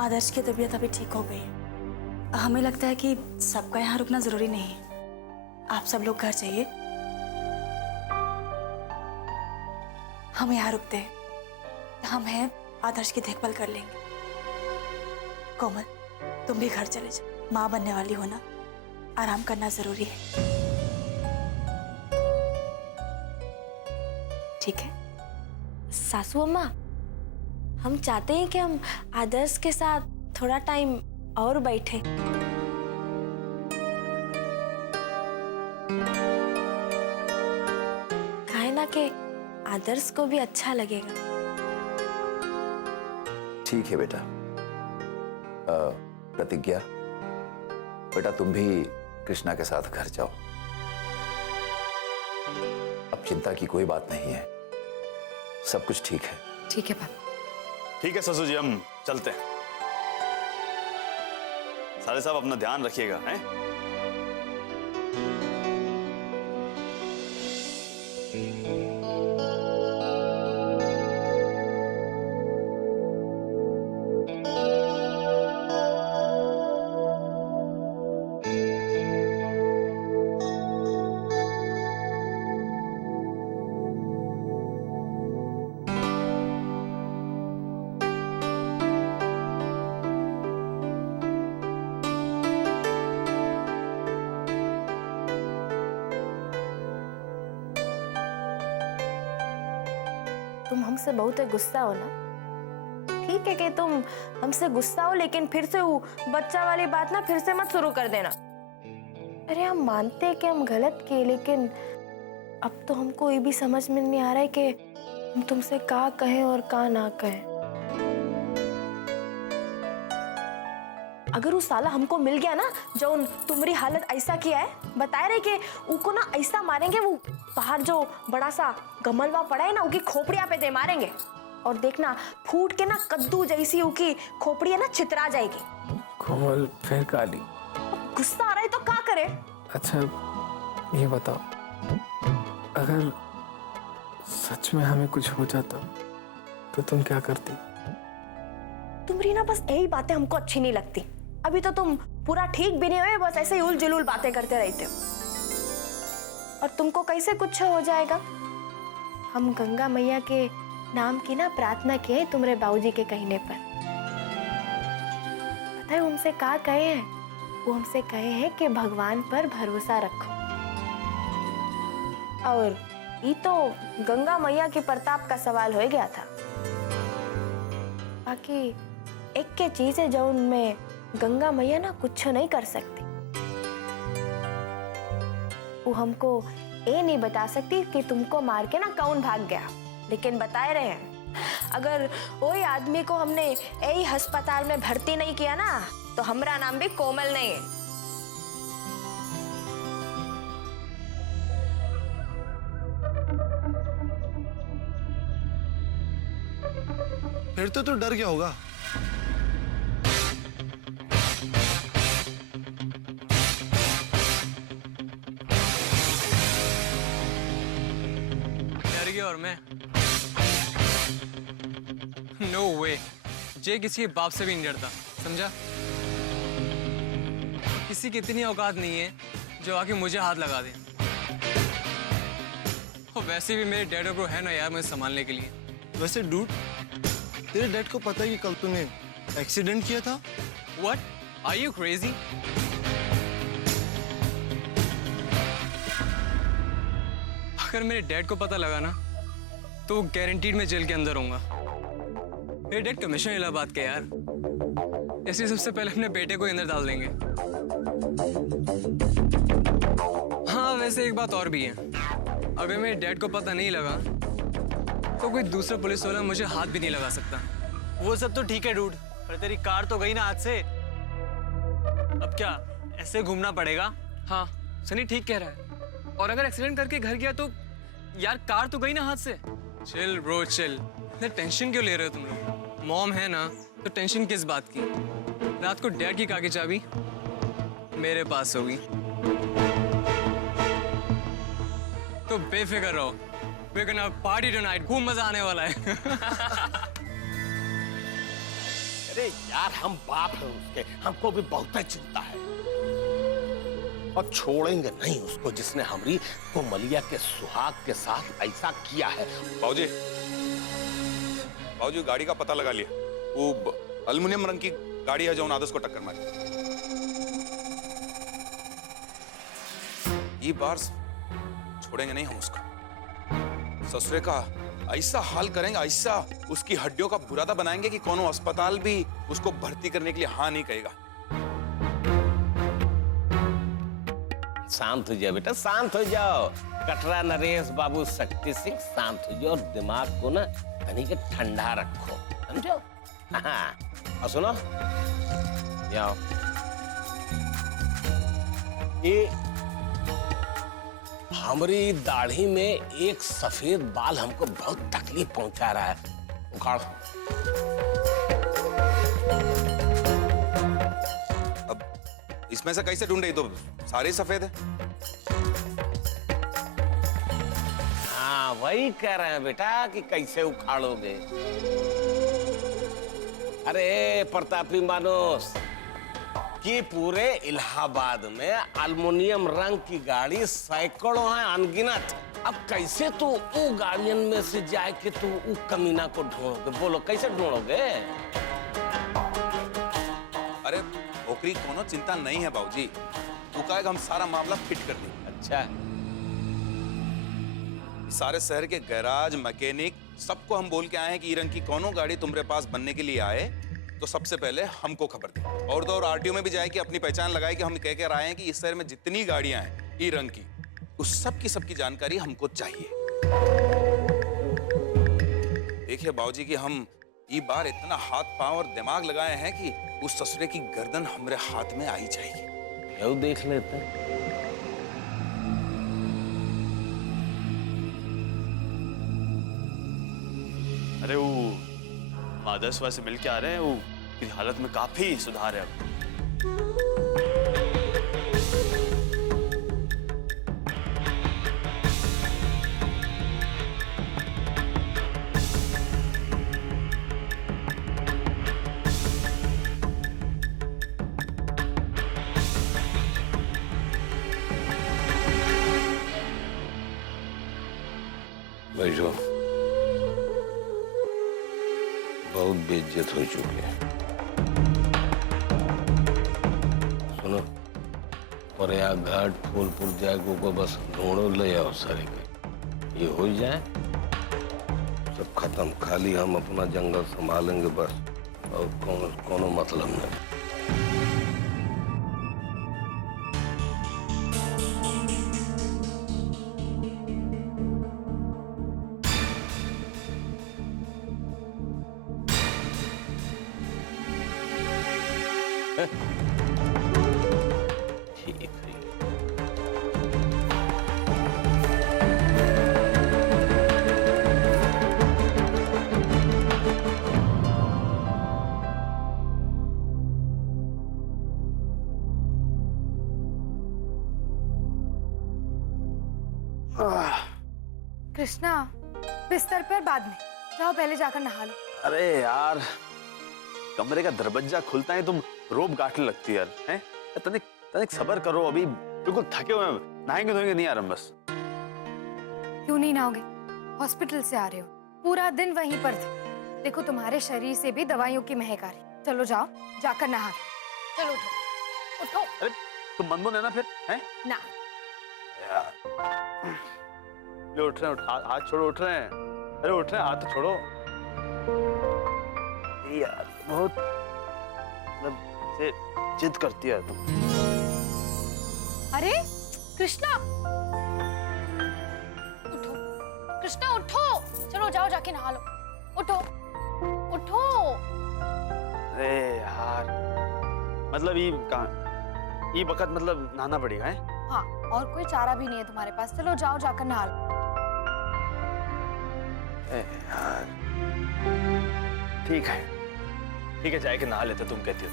आदर्श की तबीयत अभी ठीक हो गई है। हमें लगता है कि सबका यहाँ रुकना जरूरी नहीं है। आप सब लोग घर जाइए, हम यहाँ रुकते हैं। हम हैं, आदर्श की देखभाल कर लेंगे। कोमल, तुम भी घर चले जाओ, माँ बनने वाली हो ना, आराम करना जरूरी है। ठीक है सासू अम्मा, हम चाहते हैं कि हम आदर्श के साथ थोड़ा टाइम और बैठे। है ना कि आदर्श को भी अच्छा लगेगा। ठीक है बेटा। प्रतिज्ञा, बेटा तुम भी कृष्णा के साथ घर जाओ। अब चिंता की कोई बात नहीं है, सब कुछ ठीक है। ठीक है पापा। ठीक है ससुर जी, हम चलते हैं। साले साहब अपना ध्यान रखिएगा, हैं? तुम हमसे बहुत गुस्सा हो ना। ठीक है कि तुम हमसे गुस्सा हो, लेकिन फिर से वो बच्चा वाली बात ना फिर से मत शुरू कर देना। अरे हम मानते हैं कि हम गलत किए, लेकिन अब तो हमको ये भी समझ में नहीं आ रहा है कि हम तुमसे का कहें और का ना कहें। अगर वो साला हमको मिल गया ना जो तुम्हारी हालत ऐसा किया है, बता रहे कि उनको ना ऐसा मारेंगे, वो बाहर जो बड़ा सा गमलवा पड़ा है ना उनकी खोपड़िया पे दे मारेंगे, और देखना फूट के ना कद्दू जैसी उनकी खोपड़ी है ना छितरा जाएगी। कोमल फिर काली। गुस्सा आ रहा है तो क्या करे? अच्छा ये बताओ, अगर सच में हमें कुछ हो जाता तो तुम क्या करती? तुम्हारी ना बस यही बातें हमको अच्छी नहीं लगती। अभी तो तुम पूरा ठीक भी नहीं हुए, बस ऐसे ही उल जुलूल बातें करते रहते हो। और तुमको कैसे कुछ हो जाएगा? हम गंगा मैया के नाम की ना प्रार्थना किए तुम्हारे बाबूजी के कहने पर। पता है हमसे क्या कहे हैं? वो हमसे कहे हैं कि भगवान पर भरोसा रखो। और ये तो गंगा मैया के प्रताप का सवाल हो गया था। बाकी एक के चीज है जो उनमें गंगा मैया ना कुछ नहीं कर सकती। वो हमको ये नहीं बता सकती कि तुमको मार के ना कौन भाग गया, लेकिन बताए रहे हैं अगर वही आदमी को हमने यही अस्पताल में भर्ती नहीं किया ना तो हमारा नाम भी कोमल नहीं है। फिर तो डर गया होगा। डर गया और मैं? नो वे, जे किसी के बाप से भी नहीं डरता, समझा? किसी की इतनी औकात नहीं है जो आके मुझे हाथ लगा दे। और वैसे भी मेरे डैडो को है ना यार मुझे संभालने के लिए। वैसे डूड, तेरे डैड को पता है कि कल तूने एक्सीडेंट किया था? What? Are you crazy? अगर मेरे डैड को पता लगा ना तो वो गारंटीड मैं जेल के अंदर होऊंगा। मेरे डैड कमीशन इलाहाबाद के यार, इसलिए सबसे पहले अपने बेटे को अंदर डाल देंगे। हाँ वैसे एक बात और भी है, अगर मेरे डैड को पता नहीं लगा तो कोई दूसरा पुलिस वाला मुझे हाथ भी नहीं लगा सकता। वो सब तो ठीक है डूड, पर तेरी कार तो गई ना हाथ से। अब क्या ऐसे घूमना पड़ेगा? हाँ सनी ठीक कह रहा है, और अगर एक्सीडेंट करके घर गया तो यार कार तो गई ना हाथ से। चिल ब्रो चिल, इतना टेंशन क्यों ले रहे हो तुम लोग? मॉम है ना तो टेंशन किस बात की? रात को डैड की कार की चाबी मेरे पास होगी, तो बेफिक्र रहो। We're gonna party tonight, खूब मजा आने वाला है। अरे यार हम बाप हैं उसके, हमको भी बहुत चिंता है और छोड़ेंगे नहीं उसको जिसने हमारी कोमलिया के सुहाग के साथ ऐसा किया है। बाबूजी, बाबूजी गाड़ी का पता लगा लिया, वो एल्युमिनियम रंग की गाड़ी है जो आदर्श को टक्कर मारी। ये बार छोड़ेंगे नहीं हम उसको। ससुरे का ऐसा हाल करेंगे, ऐसा उसकी हड्डियों का बुरादा बनाएंगे कि कोनो अस्पताल भी उसको भर्ती करने के लिए हाँ नहीं कहेगा। शांत हो जाओ बेटा, शांत हो जाओ। कटरा नरेश बाबू शक्ति सिंह, शांत हो जाओ और दिमाग को ना कहीं के ठंडा रखो, समझो। हाँ, और सुनो, जाओ। ये हमारी दाढ़ी में एक सफेद बाल हमको बहुत तकलीफ पहुंचा रहा है, उखाड़। अब इसमें से कैसे ढूंढे, तो सारे सफेद है। हाँ वही कह रहे हैं बेटा कि कैसे उखाड़ोगे। अरे प्रतापी मानोस कि पूरे इलाहाबाद में एल्युमिनियम रंग की गाड़ी सैकड़ों हैं, अनगिनत। अब कैसे तू वो गाड़ियन में से जाए कि तू वो कमीना को ढूंढोगे? बोलो कैसे ढूंढोगे? अरे ओकरी कोनो चिंता नहीं है बाबूजी, तू कहेगा हम सारा मामला फिट कर देंगे। अच्छा, सारे शहर के गैराज, मैकेनिक सबको हम बोल के आए हैं कि ये रंग की कोनो गाड़ी तुम्हारे पास बनने के लिए आए तो सबसे पहले हमको खबर दे। और तो और आरटीओ में भी जाए कि अपनी पहचान लगाए कि हम कह कर आए हैं कि इस शहर में जितनी गाड़ियां हैं ई रंग की, उस सबकी जानकारी हमको चाहिए। देखिए बाबूजी कि हम ये बार इतना हाथ पांव और दिमाग लगाए हैं कि उस ससुरे की गर्दन हमारे हाथ में आई जाएगी। यो देख लेते हैं। अरे वो आदर्श वैसे मिल के आ रहे हैं, वो की हालत में काफी सुधार है अब। बैठो, बहुत बेइज्जत हो चुकी है। सुनो, प्रयागघाट फूलपुर जाके को बस ढूंढो ले आओ सारे के, ये हो जाए सब खत्म। खाली हम अपना जंगल संभालेंगे बस, और कोनो मतलब नहीं। ठीक है। कृष्णा, बिस्तर पर बाद में जाओ, पहले जाकर नहा लो। अरे यार, कमरे का दरवाजा खुलता है तुम रोब गांठने लगती है यार, हैं? तनिक तनिक सब्र करो, अभी बिल्कुल थके हुए हैं, नहाएंगे धोएंगे नहीं यार हम बस। क्यों नहीं नहाओगे? हॉस्पिटल से आ रहे हो, पूरा दिन वहीं पर थे। देखो तुम्हारे शरीर से भी दवाइयों की महक आ रही। चलो जाओ, जाकर नहा लो। चलो उठो, उठो। अरे तुम मनमोहन है ना फिर, हैं? ना यार ले उठ रहे हैं, हाथ छोड़ो, उठ रहे हैं। अरे उठ रहे हैं, हाथ तो छोड़ो यार, बहुत मतलब से जिद करती है तुम। अरे कृष्णा, उठो कृष्णा, उठो। चलो जाओ, जाके नहा लो। उठो उठो। अरे यार, मतलब ये वक्त मतलब नहाना पड़ेगा, है? हाँ, और कोई चारा भी नहीं है तुम्हारे पास। चलो जाओ, जाकर नहा लो। यार ठीक है, जाके नहा लेते तुम कहती हो।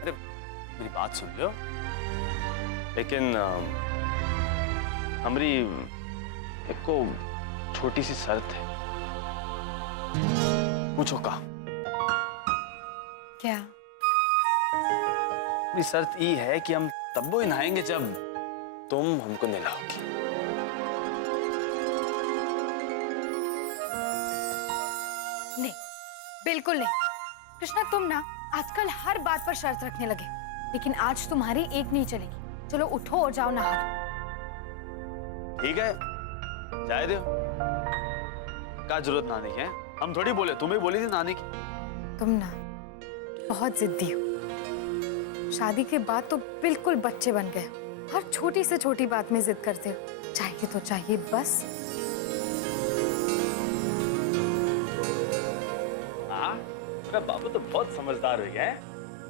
अरे मेरी बात सुन लो, लेकिन हमारी एक को छोटी सी शर्त है। पूछो का? क्या? मेरी शर्त ये है कि हम तब वो नहाएंगे जब तुम हमको नहलाओगी। नहीं, बिल्कुल नहीं। कृष्णा, तुम ना आजकल हर बात पर शर्त रखने लगे, लेकिन आज तुम्हारी एक नहीं चलेगी। चलो उठो और जाओ नहा लो। ठीक है, जाए दो। क्या जरूरत नहाने की है? हम थोड़ी बोले, तुम्हें बोली थी नहाने की। तुम ना बहुत जिद्दी हो। शादी के बाद तो बिल्कुल बच्चे बन गए। हर छोटी से छोटी बात में जिद करते हो। चाहिए तो चाहिए बस। हाँ, मेरा बाबू तो बहुत समझदार हो गया है।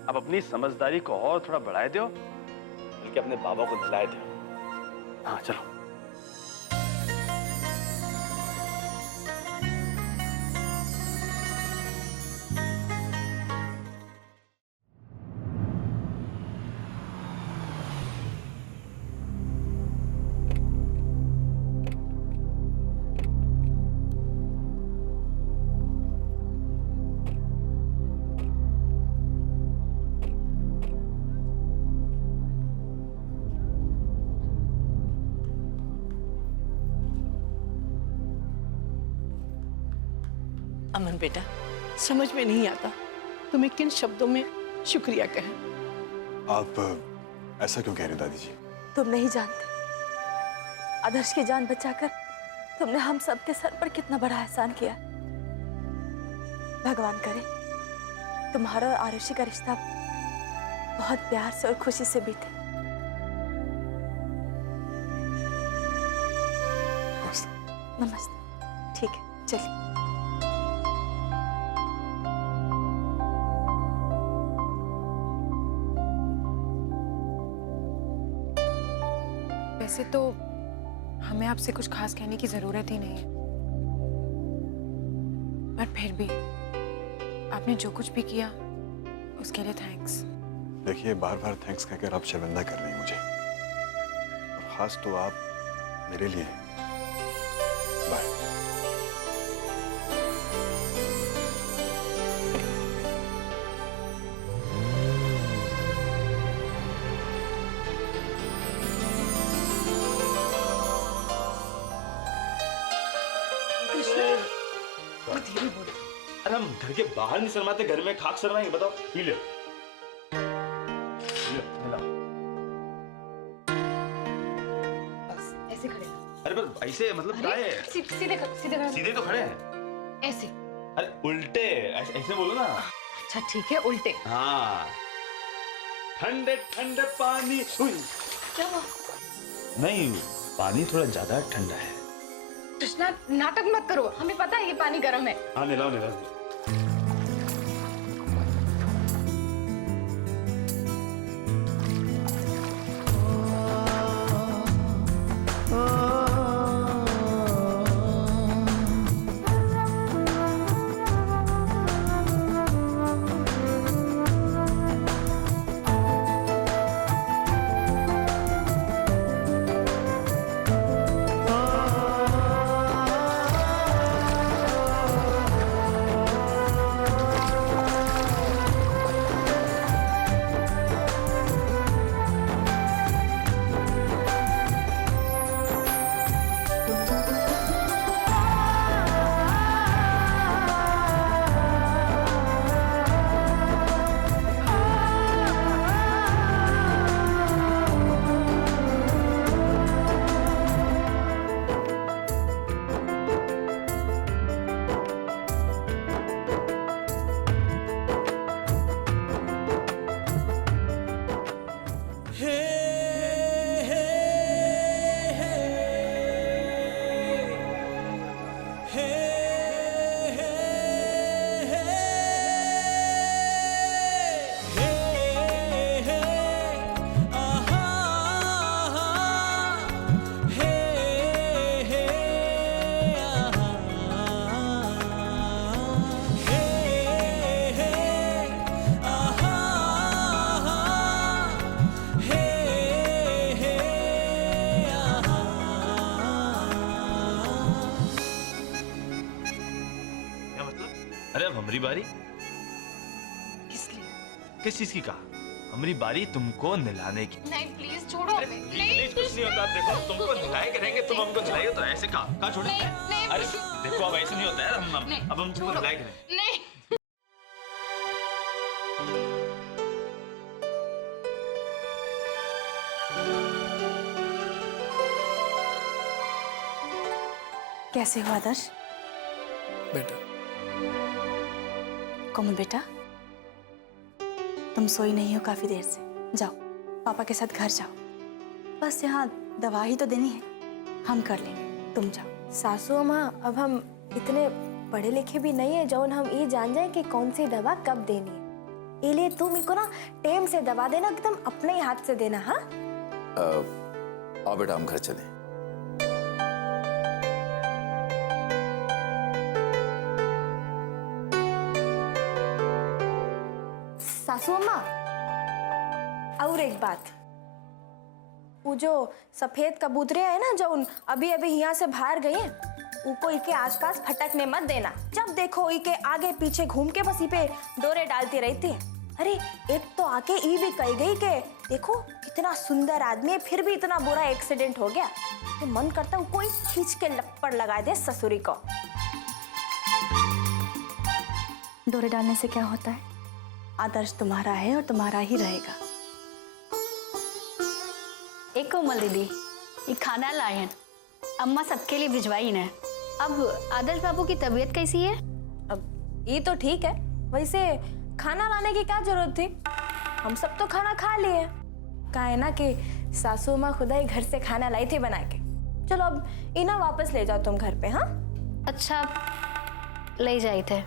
अब अपनी समझदारी को और थोड़ा बढ़ाए दो, बल्कि अपने बाबा को नहलाए दो। हाँ चलो। अमन बेटा, समझ में नहीं आता तुम्हें किन शब्दों में शुक्रिया कहें। आप ऐसा क्यों कह रहे हो दादी जी? तुम नहीं जानते, आदर्श की जान बचाकर तुमने हम सबके सर पर कितना बड़ा एहसान किया। भगवान करे तुम्हारा और आरुषि का रिश्ता बहुत प्यार से और खुशी से बीते। नमस्ते। ठीक है, चलिए। वैसे तो हमें आपसे कुछ खास कहने की जरूरत ही नहीं है, पर फिर भी आपने जो कुछ भी किया उसके लिए थैंक्स। देखिए, बार बार थैंक्स कहकर आप शर्मिंदा कर रही हैं मुझे, और खास तो आप मेरे लिए। बाय। अरे हम घर के बाहर नहीं शर्माते, घर में खाक शर्माएंगे? बताओ। पी ले, बस ऐसे खड़े। अरे पर ऐसे मतलब क्या है? सीधे खड़े। सीधे तो खड़े हैं। ऐसे। अरे उल्टे, ऐसे बोलो ना। अच्छा ठीक है, उल्टे। हाँ। ठंडे ठंडे पानी। क्या हुआ? नहीं, पानी थोड़ा ज्यादा ठंडा है। कृष्णा, नाटक मत करो, हमें पता है ये पानी गर्म है। हाँ, नहलाओ नहलाओ। अरे अब हमारी बारी। किस लिए? किस चीज की कहा? हमारी बारी तुमको नहलाने की। नहीं प्लीज छोड़ो हमें। प्लीज कुछ नहीं होता। देखो तुमको नहलाए करेंगे, तुम हमको नहलाइए तो ऐसे कहा छोड़े? अरे देखो अब ऐसे नहीं होता है, अब हम तुमको नहलाए करें। नहीं कैसे हो आदर्श? बेटा कोमल बेटा, तुम सोई नहीं हो काफी देर से। जाओ पापा के साथ घर जाओ। बस यहाँ दवा ही तो देनी है, हम कर लेंगे, तुम जाओ। सासू अम्मा, अब हम इतने पढ़े लिखे भी नहीं है जौन हम ये जान जाए कि कौन सी दवा कब देनी है। इसलिए तुम इको ना टाइम से दवा देना, एकदम अपने ही हाथ से देना। हाँ आओ बेटा हम घर चलें। सासू अम्मा, और एक बात, वो जो सफेद कबूतरे है ना जो अभी अभी यहाँ से बाहर गई हैं, उनको इके आसपास फटकने मत देना। जब देखो इके आगे पीछे घूम के बस पे डोरे डालती रहती है। अरे एक तो आके ई भी कही गई कि देखो कितना सुंदर आदमी है, फिर भी इतना बुरा एक्सीडेंट हो गया, तो मन करता है कोई खींच के लपड़ लगा दे ससुरी को। डोरे डालने से क्या होता है? आदर्श तुम्हारा है और तुम्हारा ही रहेगा। एक कोमल दीदी, ये खाना लाए हैं, अम्मा सबके लिए भिजवाई ने। अब आदर्श बाबू की तबीयत कैसी है? अब ये तो ठीक है, वैसे खाना लाने की क्या जरूरत थी? हम सब तो खाना खा लिए। कहा है ना कि सासू माँ खुदा ही घर से खाना लाई थी बना के। चलो अब इन्हें वापस ले जाओ तुम घर पे। हाँ अच्छा ले जाए थे।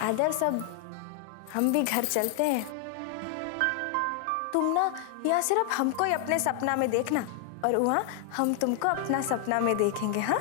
आदर्श अब हम भी घर चलते हैं। तुम ना यहाँ सिर्फ हमको ही अपने सपना में देखना और वहाँ हम तुमको अपना सपना में देखेंगे। हाँ